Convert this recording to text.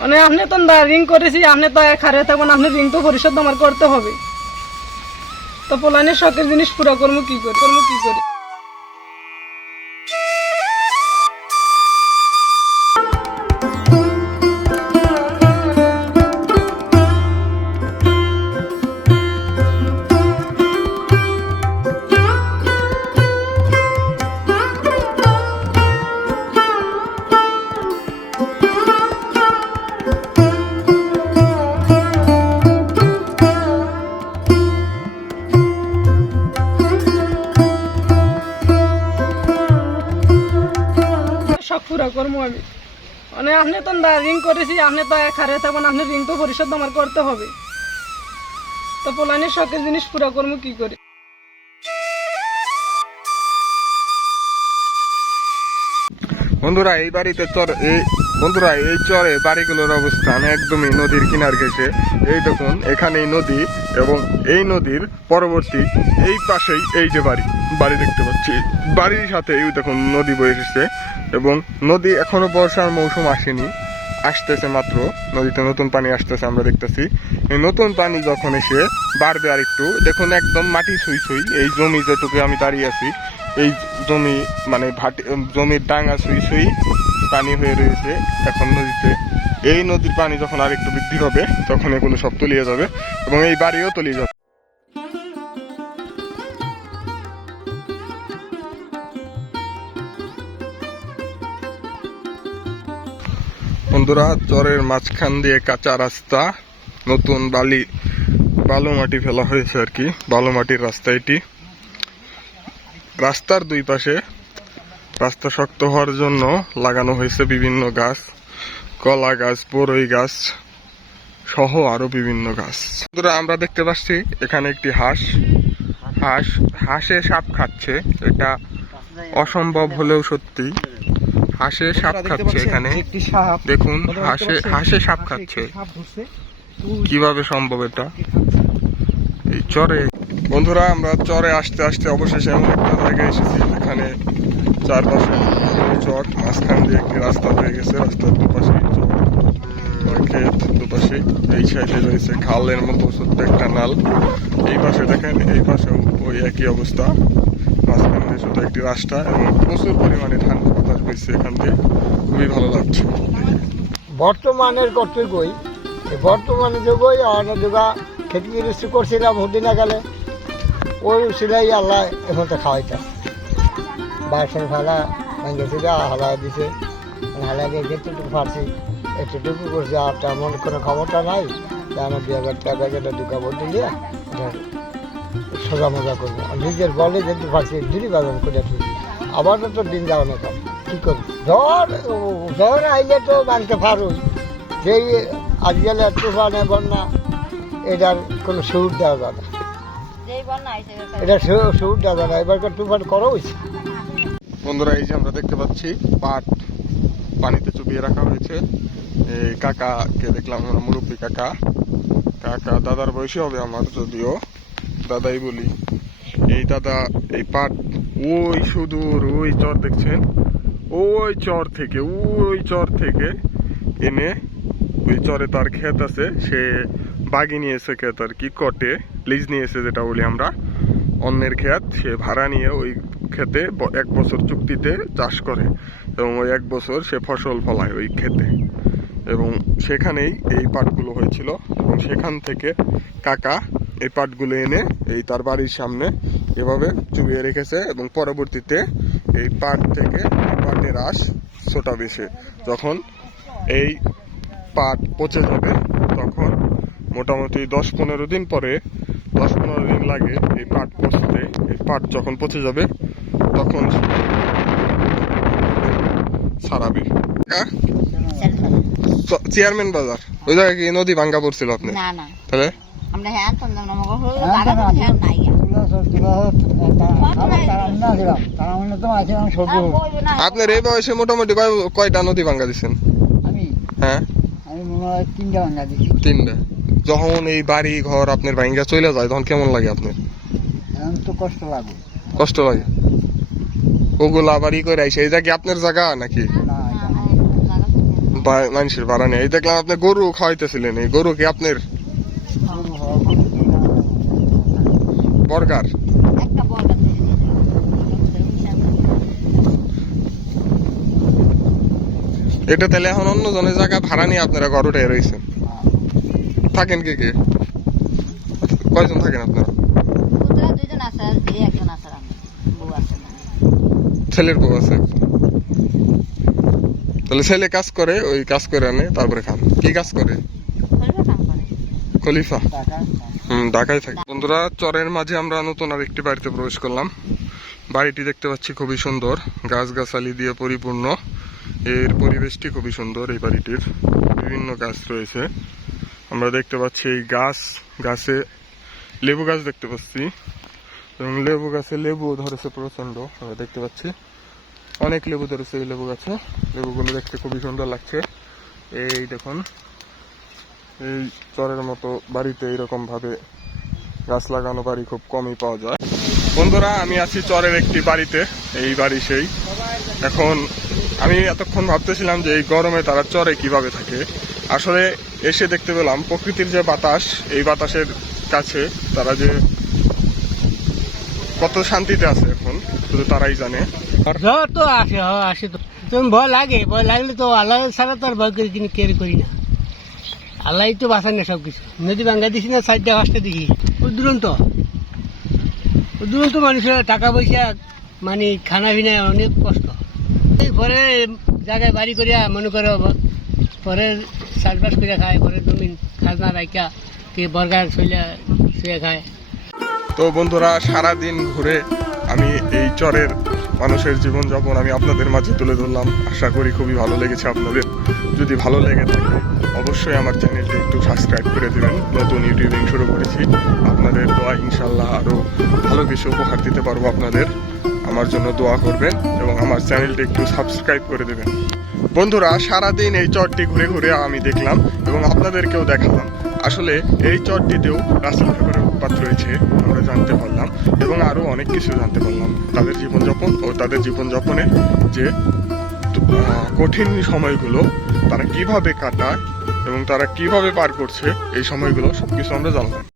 মানে আপনি তো রিং করেছি, আপনি তো খারে থাকবেন, আপনি রিং তো পরিশোধ আমার করতে হবে। তো পোলানের শখের জিনিস পুরো করবো কি করে, শখ পুরো করবো আমি। মানে আপনি তো রিং করেছি, আপনি তো খারে থাকবেন, আপনি রিং তো পরিশোধ আমার করতে হবে। তো পোলানের শখের জিনিস পুরো করবো কি করে। বন্ধুরা এই বাড়িতে বন্ধুরা এই চরে বাড়িগুলোর অবস্থান একদমই নদীর কিনার ঘেঁষে। এই দেখুন এখানেই নদী এবং এই নদীর পরবর্তী এই পাশেই এই যে বাড়ি দেখতে পাচ্ছি, বাড়ির সাথে এই দেখুন নদী বয়ে এসেছে এবং নদী এখনো বর্ষার মৌসুম আসেনি, আসতেছে মাত্র, নদীতে নতুন পানি আসতেছে আমরা দেখতেছি। এই নতুন পানি যখন এসে বাড়বে আর একটু, দেখুন একদম মাটি ছুঁই এই জমি যেটুকু আমি দাঁড়িয়ে আছি, এই জমি মানে জমির ডাঙা ছুঁই পানি হয়ে রয়েছে এখন নদীতে। এই নদীর পানি যখন আর একটু বৃদ্ধি হবে তখন এগুলো সব তলিয়ে যাবে এবং এই বাড়িও তলিয়ে যাবে। বন্ধুরা চরের মাঝখান দিয়ে কাঁচা রাস্তা, নতুন বালু মাটি ফেলা হয়েছে আর কি, বালু মাটির রাস্তা এটি। রাস্তার দুই পাশে রাস্তা শক্ত হওয়ার জন্য লাগানো হয়েছে বিভিন্ন গাছ, কলা গাছ, বড়ই গাছ সহ আরো বিভিন্ন গাছ। বন্ধুরা আমরা দেখতে পাচ্ছি এখানে একটি হাঁসে সাপ খাচ্ছে, এটা অসম্ভব হলেও সত্যি, হাঁসে সাপ খাচ্ছে এখানে। দেখুন হাঁসে সাপ খাচ্ছে, কিভাবে সম্ভব এটা এই চরে। বন্ধুরা আমরা চরে আসতে আসতে অবশেষে এমন একটা জায়গায় এসেছি যেখানে চারপাশে চর, মাঝখান দিয়ে একটি রাস্তা হয়ে গেছে, রাস্তার দুপাশে চর, ক্ষেত দুপাশে, এই সাইডে রয়েছে খালের মতো ছোট্ট একটা নাল, এই পাশে দেখেন এই পাশেও ওই একই অবস্থা, মাঝখান দিয়ে শুধু একটি রাস্তা এবং প্রচুর পরিমাণে ঠান্ডা বাতাস বইছে এখান দিয়ে, খুবই ভালো লাগছে। বর্তমানের কর্তৃকই বর্তমানে যুগই অনেক যুগা খেতে গৃহস্থ করছিলাম হুদিনা গেলে, ওই সিলাই আল্লাহ এখন তো খাওয়াইতা বাসন ফালা ভেঙেছিল, হালা দিছে, হালা দিয়ে যেটুকু পারছি একটুটুকু করছি, আর তেমন কোনো খবরটা নাই। আমার 2,000 টাকা এটা ঢুকাবো দিয়ে সোজা মজা করবো, নিজের বলে যেতে পারছি ধুরি বাজান করে তুলি, আবারও তো দিন যাওয়া না কাম কী করি। ঝড় আইলে তো মানতে পারুই, যেই আজকাল তুফানে বন্যা এটার কোনো সুর দেওয়া যায় না, এটা সুর দেওয়া যায় না, এবারকার তুফান করা হয়েছে। বন্ধুরা এই যে আমরা দেখতে পাচ্ছি পাট পানিতে চুবিয়ে রাখা হয়েছে, এই কাকাকে দেখলাম আমরা, মুরব্বী কাকা দাদার বয়সী হবে আমার, যদিও দাদাই বলি। এই দাদা এই পাট ওই সুদূর ওই চর দেখছেন, ওই চর থেকে এনে, ওই চরে তার ক্ষেত আছে, সে বাগি নিয়েছে ক্ষেত আর কি, কটে লিজ নিয়েছে যেটা বলি আমরা, অন্যের ক্ষেত সে ভাড়া নিয়ে ওই ক্ষেতে 1 বছর চুক্তিতে চাষ করে এবং ওই 1 বছর সে ফসল ফলায় ওই ক্ষেতে, এবং সেখানেই এই পাটগুলো হয়েছিল এবং সেখান থেকে কাকা এই পাটগুলো এনে এই তার বাড়ির সামনে এভাবে চুবিয়ে রেখেছে এবং পরবর্তীতে এই পাট থেকে পাটের আঁশ ছোটাবে সে। যখন এই পাট পচে যাবে তখন মোটামুটি 10-15 দিন পরে, 10-15 দিন লাগে এই পাট পচতে, এই পাট যখন পচে যাবে তখন ছাড়াবে। চেয়ারম্যান বাজার ওই জায়গায় কি নদী ভাঙ্গা পড়ছিল আপনি? তাহলে আপনার এই বয়সে মোটামুটি কয়টা নদী ভাঙ্গা দিচ্ছেন? হ্যাঁ 3টা। যখন এই বাড়ি ঘর আপনার ভাঙ্গা চলে যায় তখন কেমন লাগে আপনার? কষ্ট লাগে। ওগুলা আবার ই করে আইসে, এই জায়গা আপনার জায়গা নাকি? মানুষের ভাড়া নেই। এই দেখলাম আপনি গরু খাওয়াইতেছিলেন, এই গরু কি আপনার বর্গার? একটা বর্গা তৈরি করে এটা তাহলে এখন অন্য জনের জায়গায় ভাড়া নিয়ে আপনারা ঘর উঠে রয়েছেন। থাকেন কে কে, কয়জন থাকেন আপনারা? পুত্রা দুইজন আছে, আর এই একজন আছে, আর আমি বউ আছে না। ছেলের বউ আছে একজন। তাহলে ছেলে কাজ করে, ওই কাজ করে আনে তারপরে খান। কি কাজ করে? খলিফা কাম করে। খলিফা। ঢাকায় থাকে। বন্ধুরা, চরের মাঝে আমরা নতুন আর একটি বাড়িতে প্রবেশ করলাম। বাড়িটি দেখতে পাচ্ছি খুবই সুন্দর, গাছগাছালি দিয়ে পরিপূর্ণ। এর পরিবেশটি খুবই সুন্দর। এই বাড়িটির বিভিন্ন গাছ রয়েছে। আমরা দেখতে পাচ্ছি এই গাছে লেবু গাছ দেখতে পাচ্ছি, এবং লেবু গাছে লেবু ধরেছে প্রচন্ড। আমরা দেখতে পাচ্ছি অনেক লেবু ধরেছে এই লেবু গাছে। লেবুগুলো দেখতে খুবই সুন্দর লাগছে। এই দেখুন, এই চরের মতো বাড়িতে এরকম ভাবে গাছ লাগানো বাড়ি খুব কমই পাওয়া যায়। বন্ধুরা, আমি আছি চরের একটি বাড়িতে। এই বাড়ি সেই। এখন আমি এতক্ষণ ভাবতেছিলাম যে এই গরমে তারা চরে কিভাবে থাকে। আসলে এসে দেখতে পেলাম প্রকৃতির যে বাতাস, এই বাতাসের কাছে তারা যে কত শান্তিতে আছে এখন শুধু তারাই জানে। জ্বর তো আসে তো তুমি ভয় লাগলে তো আল্লাহ ছাড়া তো আর ভয় করি কিনে কেয়ার করি না। আল্লাহ তো বাঁচান না সবকিছু। নদী ভাঙ্গা দিছি না, 4টা 5টা দেখি দুরন্ত মানুষের টাকা পয়সা মানে খানা পিনা অনেক কষ্ট। এই পরে জায়গায় বাড়ি করিয়া মনে করো পরে চাষবাস করে খায়, পরে জমি খাজনা রাখা কে বর্গার শুয়ে খায়। তো বন্ধুরা, সারাদিন ঘুরে আমি এই চরের মানুষের জীবনযাপন আমি আপনাদের মাঝে তুলে ধরলাম। আশা করি খুবই ভালো লেগেছে আপনাদের। যদি ভালো লেগে থাকে অবশ্যই আমার চ্যানেলটি একটু সাবস্ক্রাইব করে দেবেন। নতুন ইউটিউবিং শুরু করেছি, আপনাদের দোয়া ইনশাল্লাহ আরও ভালো কিছু উপহার দিতে পারবো আপনাদের। আমার জন্য দোয়া করবেন এবং আমার চ্যানেলটি একটু সাবস্ক্রাইব করে দেবেন। বন্ধুরা, সারাদিন এই চরটি ঘুরে ঘুরে আমি দেখলাম এবং আপনাদেরকেও দেখালাম। আসলে এই চরটিতেও রাসেল খাবারের উৎপাত রয়েছে আমরা জানতে পারলাম, এবং আরও অনেক কিছু জানতে পারলাম তাদের জীবনযাপন ও তাদের জীবনযাপনের যে কঠিন সময়গুলো তারা কিভাবে কাটায় এবং তারা কিভাবে পার করছে, এই সময়গুলো সবকিছু আমরা জানলাম।